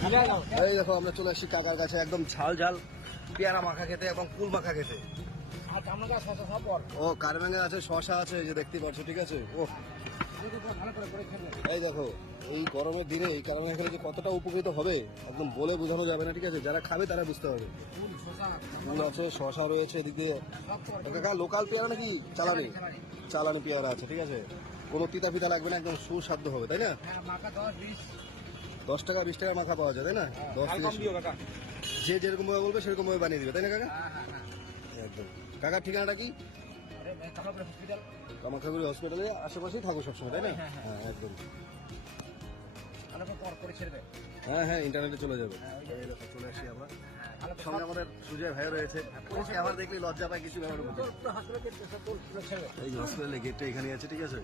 এই দেখো আমরা চলে আসছি কাকার কাছে, একদম ঝাল ঝাল পেয়ারা মাখা খেতে এবং কুল মাখা খেতে। ও কারবেঙ্গা আছে, শশা আছে, এই যে দেখতে পাচ্ছ, ঠিক আছে। ও এই দেখো, এই গরমের দিনে এই কারবেঙ্গা খেলে যে কতটা উপকৃত হবে একদম বলে বোঝানো যাবে না, ঠিক আছে। যারা খাবে তারা বুঝতে হবে। কুল আছে, শশা রয়েছে এদিক দিয়ে। কাকা লোকাল পেয়ারা নাকি চালানি? চালানি পেয়ারা আছে, ঠিক আছে। কোনো তিতা ফিতা লাগবে না, একদম সুস্বাদু হবে, তাই না? 10 টাকা 20 টাকা মাখা পাওয়া যায়, তাই না? 10 থেকে যে যেরকম ভাবে বলবে সেরকম ভাবে বানিয়ে দিবে, তাই না কাকা? একদম। কাকার ঠিকানাটা কি? কামাখ্যাগুড়ি হসপিটালে আশেপাশেই থাকো সবসময়, তাই না? হ্যাঁ একদম। হ্যাঁ হ্যাঁ, ইন্টারনেটে চলে যাবে। চলে আসি আমরা, সঙ্গে আমাদের সুজয় ভাই রয়েছে। আমার দেখলে লজ্জা পায় কিছু ব্যাপার। এই হসপিটালের গেটটা এখানে আছে, ঠিক আছে,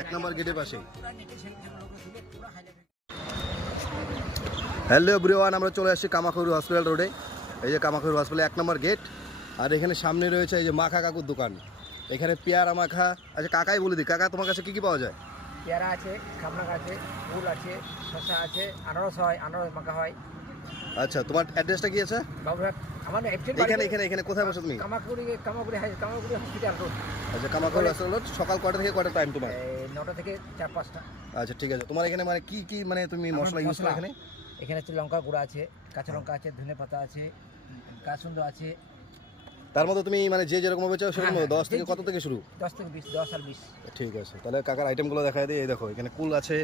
1 নম্বর গেটের পাশে। হ্যালো এভরিওয়ান, আমরা চলে আসছি কামাখ্যাগুড়ি হসপিটাল রোডে। এই যে কামাখ্যাগুড়ি হসপিটাল 1 নম্বর গেট। আর এখানে সামনে রয়েছে এই যে মাখা কাকুর দোকান। এখানে পেয়ারা মাখা। আচ্ছা কাকাই বলে দিই, কাকা তোমার কাছে কি কি পাওয়া যায়? পেয়ারা আছে, খামনাক আছে, ফুল আছে, শসা আছে, আনারস হয়, আনারস মাখা হয়। আচ্ছা, তোমার অ্যাড্রেসটা কি আছে? বাবুরহাট। আমার এখানে কোথায় বসো তুমি? কামাকুড়ি হসপিটাল রোড। আচ্ছা, কামাখ্যাগুড়ি হসপিটাল রোড। সকাল কটা থেকে কটা টাইম তোমার? 9টা থেকে 4-5টা। আচ্ছা ঠিক আছে। তোমার এখানে মানে কি কি মানে তুমি মশলা ইউজ করো এখানে? এখানে হচ্ছে লঙ্কা গুঁড়া আছে, কাঁচা লঙ্কা আছে, ধনে পাতা আছে, কাসুন্দ আছে। তার মধ্যে তুমি মানে যে যেরকম ভাবে চাও সেরকম। 10 থেকে কত থেকে শুরু? 10 থেকে 20, 10 আর 20। ঠিক আছে, তাহলে কাকার আইটেমগুলো দেখাই দিই। এই দেখো, এখানে কুল আছে,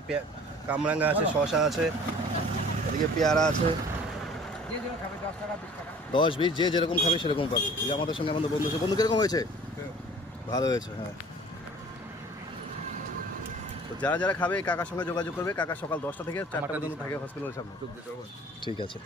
কামরাঙ্গা আছে, শশা আছে, এদিকে পেয়ারা আছে। যে যেরকম খাবে 10 টাকা 20 টাকা। 10-20 যে যেরকম খাবে সেরকম পাবে। এই যে আমাদের সঙ্গে আমাদের বন্ধু আছে। বন্ধু কিরকম হয়েছে? ভালো হয়েছে, হ্যাঁ। তো যারা যারা খাবে কাকার সঙ্গে যোগাযোগ করবে। কাকা সকাল 10টা থেকে 4টা পর্যন্ত থাকে হসপিটালের সামনে। ঠিক আছে।